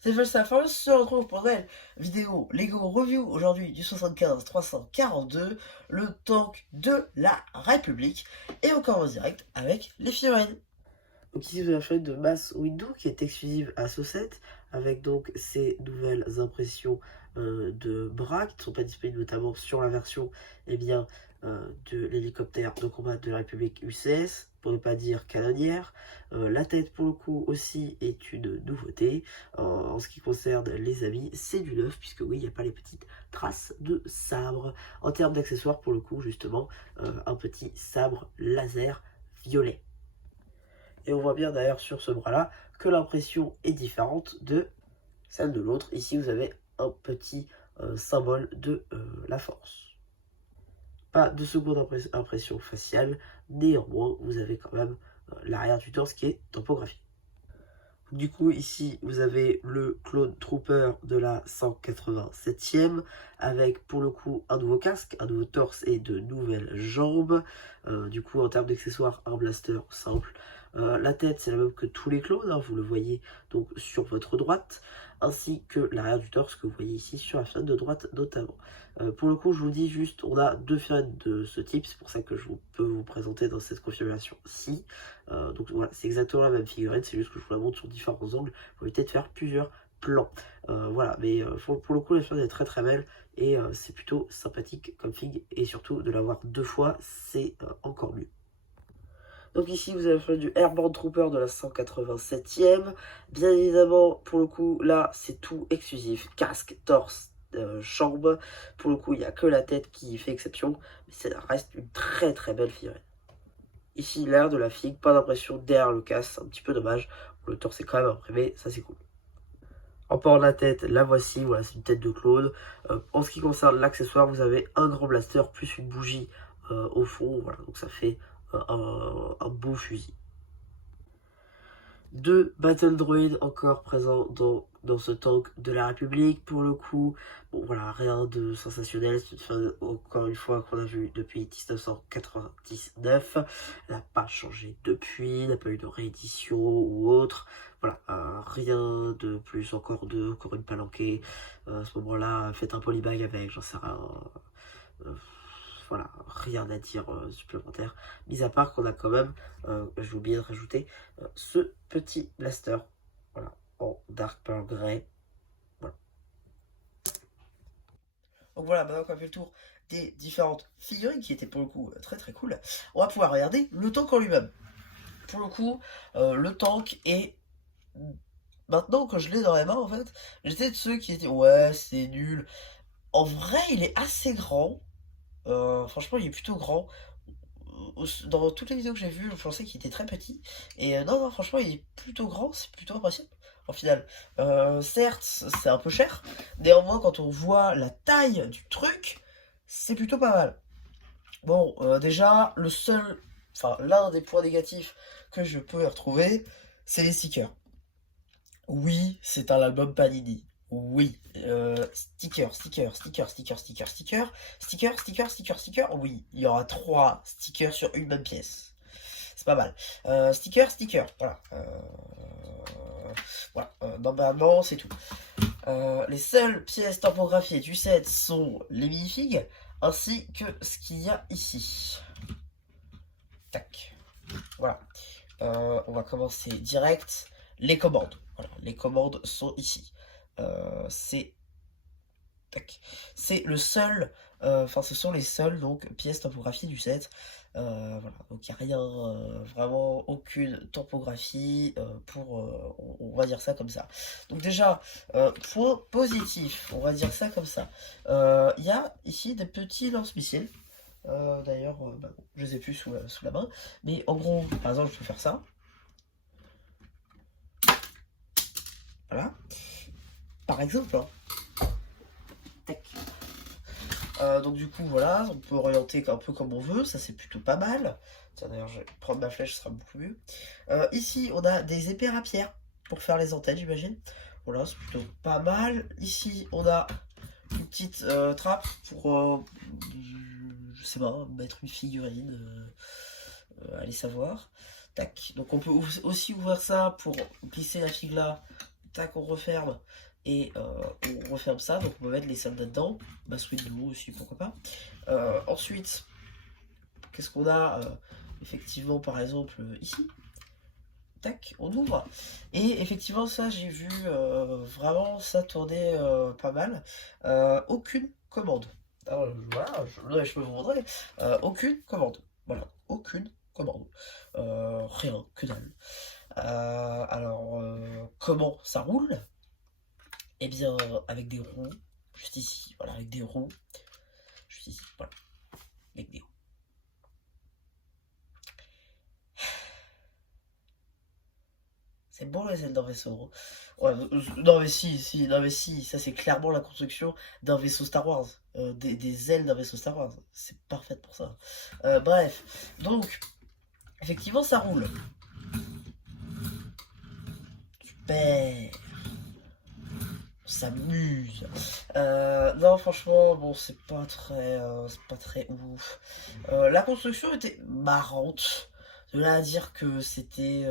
C'est Falstaff, on se retrouve pour une nouvelle vidéo Lego Review aujourd'hui du 75 342, le tank de la République. Et on commence direct avec les figurines. Donc ici vous avez la fenêtre de Mass Window qui est exclusive à Saucet avec donc ces nouvelles impressions de bras qui ne sont pas disponibles notamment sur la version de l'hélicoptère de combat de la République UCS, pour ne pas dire canonnière. La tête pour le coup aussi est une nouveauté. En ce qui concerne les habits, c'est du neuf puisque oui, il n'y a pas les petites traces de sabre. En termes d'accessoires pour le coup justement, un petit sabre laser violet. Et on voit bien d'ailleurs sur ce bras-là que l'impression est différente de celle de l'autre. Ici, vous avez un petit symbole de la force. Pas de seconde impression faciale, néanmoins, vous avez quand même l'arrière du torse qui est topographié. Du coup, ici, vous avez le Clone Trooper de la 187e, avec pour le coup un nouveau casque, un nouveau torse et de nouvelles jambes. Du coup, en termes d'accessoires, un blaster simple. La tête, c'est la même que tous les clones, hein, vous le voyez donc sur votre droite, ainsi que l'arrière du torse que vous voyez ici sur la fenêtre de droite notamment. Pour le coup, je vous dis juste, on a deux fenêtres de ce type, c'est pour ça que je peux vous présenter dans cette configuration-ci. Donc voilà, c'est exactement la même figurine, c'est juste que je vous la montre sur différents angles pour éviter de faire plusieurs plans. Voilà, mais pour le coup, la figurine est très très belle et c'est plutôt sympathique comme fig et surtout de l'avoir deux fois, c'est encore mieux. Donc ici, vous avez fait du Airborne Trooper de la 187e. Bien évidemment, pour le coup, là, c'est tout exclusif. Casque, torse, jambe. Pour le coup, il n'y a que la tête qui fait exception. Mais ça reste une très très belle figurine. Ici, l'air de la figue, pas d'impression derrière le casque, c'est un petit peu dommage. Le torse est quand même imprimé, ça c'est cool. En parlant de la tête, la voici, voilà, c'est une tête de clone. En ce qui concerne l'accessoire, vous avez un grand blaster plus une bougie au fond, voilà, donc ça fait un beau fusil. Deux Battle Droid encore présents dans ce tank de la République. Pour le coup, bon voilà, rien de sensationnel. C'est une fin, encore une fois, qu'on a vu depuis 1999. Elle n'a pas changé depuis, elle n'a pas eu de réédition ou autre. Voilà, rien de plus, encore une palanquée. À ce moment-là, faites un polybag avec, j'en sais rien. Voilà, rien à dire supplémentaire, mis à part qu'on a quand même, j'ai oublié de rajouter, ce petit blaster, voilà, en Dark Pearl Grey, voilà. Donc voilà, maintenant qu'on a fait le tour des différentes figurines qui étaient pour le coup très très cool, on va pouvoir regarder le tank en lui-même. Pour le coup, le tank est... Maintenant que je l'ai dans les mains, en fait, j'étais de ceux qui étaient ouais, c'est nul. En vrai, il est assez grand. Franchement, il est plutôt grand. Dans toutes les vidéos que j'ai vues, je pensais qu'il était très petit. Et non, non, franchement, il est plutôt grand, c'est plutôt impressionnant. Au final, certes, c'est un peu cher. Néanmoins, quand on voit la taille du truc, c'est plutôt pas mal. Bon, déjà, l'un des points négatifs que je peux retrouver, c'est les stickers. Oui, c'est un album Panini. Oui, sticker, sticker, sticker, sticker, sticker, sticker, sticker, sticker, sticker, sticker. Oui, il y aura 3 stickers sur une même pièce. C'est pas mal. Sticker, sticker, voilà. Voilà, normalement, c'est tout. Les seules pièces typographiées du set sont les minifigs, ainsi que ce qu'il y a ici. Tac. Voilà. On va commencer direct. Les commandes. Voilà, les commandes sont ici. C'est le seul, enfin ce sont les seules donc pièces topographiées du set. Voilà, donc il n'y a rien, vraiment aucune topographie on va dire ça comme ça. Donc déjà, point positif, on va dire ça comme ça. Il y a ici des petits lance-missiles. D'ailleurs, bah, bon, je les ai plus sous la main. Mais en gros, par exemple, je peux faire ça. Voilà. Par exemple, hein. Tac. Donc du coup, voilà, on peut orienter un peu comme on veut. Ça, c'est plutôt pas mal. Tiens, d'ailleurs, je vais prendre ma flèche, ce sera beaucoup mieux. Ici, on a des épées rapières pour faire les antennes, j'imagine. Voilà, c'est plutôt pas mal. Ici, on a une petite trappe pour, je sais pas, mettre une figurine. Allez savoir. Tac. Donc on peut aussi ouvrir ça pour glisser la figue là tac, on referme, et on referme ça, donc on peut mettre les soldats dedans, Sweet Blue aussi, pourquoi pas. Ensuite, qu'est-ce qu'on a effectivement, par exemple, ici, tac, on ouvre, et effectivement ça j'ai vu vraiment ça tourner pas mal. Aucune commande. Alors, voilà, je peux vous montrer. Aucune commande. Voilà, aucune commande. Rien, que dalle. Alors, comment ça roule? Eh bien, avec des roues, juste ici, voilà, avec des roues, juste ici, voilà, avec des roues. C'est bon les ailes d'un vaisseau. Ouais, non mais si, non mais si, ça c'est clairement la construction d'un vaisseau Star Wars. Des ailes d'un vaisseau Star Wars. C'est parfait pour ça. Bref, donc, effectivement ça roule. Super. On s'amuse. Non franchement, bon c'est pas très ouf. La construction était marrante. De là à dire que c'était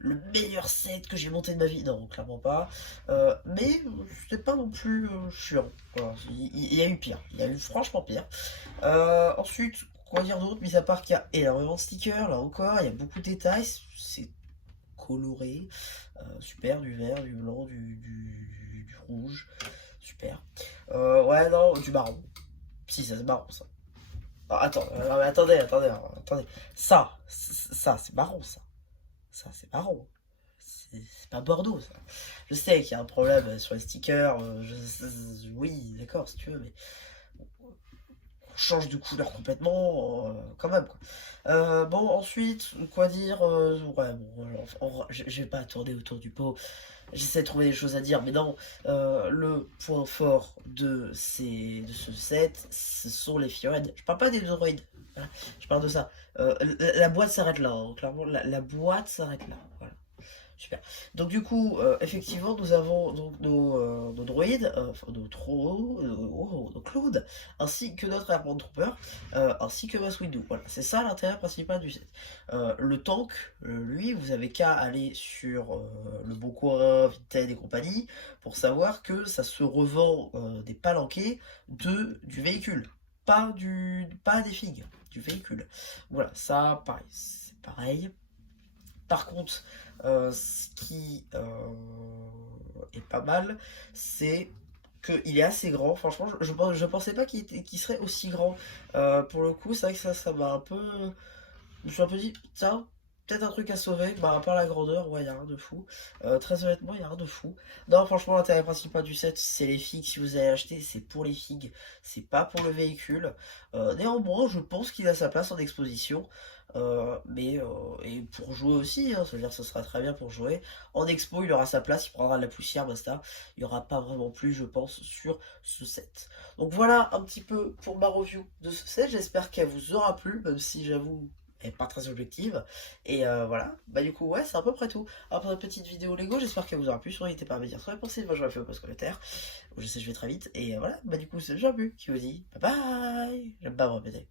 le meilleur set que j'ai monté de ma vie, non, clairement pas. Mais c'était pas non plus chiant. Voilà, il y a eu pire, il y a eu franchement pire. Ensuite, quoi dire d'autre, mis à part qu'il y a énormément de stickers, là encore, il y a beaucoup de détails, c'est coloré, super, du vert, du blanc, du rouge, super. Ouais, non, du marron. Si, ça c'est marron ça. Ah, attends, mais attendez. Ça, c'est marron ça. Ça, c'est marron. C'est pas Bordeaux, ça. Je sais qu'il y a un problème sur les stickers. Oui, d'accord, si tu veux, mais on change de couleur complètement, quand même, quoi. Bon, ensuite, quoi dire ouais, bon, je vais pas tourner autour du pot. J'essaie de trouver des choses à dire, mais non. Le point fort de ce set, ce sont les figurines. Je parle pas des droïdes. Voilà, je parle de ça. La boîte s'arrête là, hein, clairement, la boîte s'arrête là. Voilà. Super. Donc du coup, effectivement, nous avons donc nos droïdes, enfin nos trolls, nos clones, ainsi que notre Airborne Trooper, ainsi que Mace Windu. Voilà, c'est ça l'intérêt principal du set. Le tank, lui, vous avez qu'à aller sur le Bon Coin, Vinted et compagnie, pour savoir que ça se revend des palanqués du véhicule. Pas des figues, du véhicule. Voilà, ça, pareil, c'est pareil. Par contre, ce qui est pas mal, c'est qu'il est assez grand. Franchement, je pensais pas qu'il serait aussi grand. Pour le coup, c'est vrai que ça m'a un peu... Je me suis un peu dit, tiens, peut-être un truc à sauver. Bah, à part la grandeur, ouais, y a rien de fou. Très honnêtement, y a rien de fou. Non, franchement, l'intérêt principal du set, c'est les figues. Si vous allez acheter, c'est pour les figues. C'est pas pour le véhicule. Néanmoins, je pense qu'il a sa place en exposition. Et pour jouer aussi, hein, c'est-à-dire ce sera très bien pour jouer. En expo, il aura sa place, il prendra de la poussière, basta. Il n'y aura pas vraiment plus, je pense, sur ce set. Donc voilà un petit peu pour ma review de ce set. J'espère qu'elle vous aura plu, même si j'avoue, elle n'est pas très objective. Et voilà, bah du coup, ouais, c'est à peu près tout. Alors pour notre petite vidéo Lego, j'espère qu'elle vous aura plu. N'hésitez pas à me dire ce que vous en pensez. Moi, je vais faire au commentaire. Je sais, je vais très vite. Et voilà, bah du coup, c'est déjà plus qui vous dit bye bye. J'aime pas me répéter.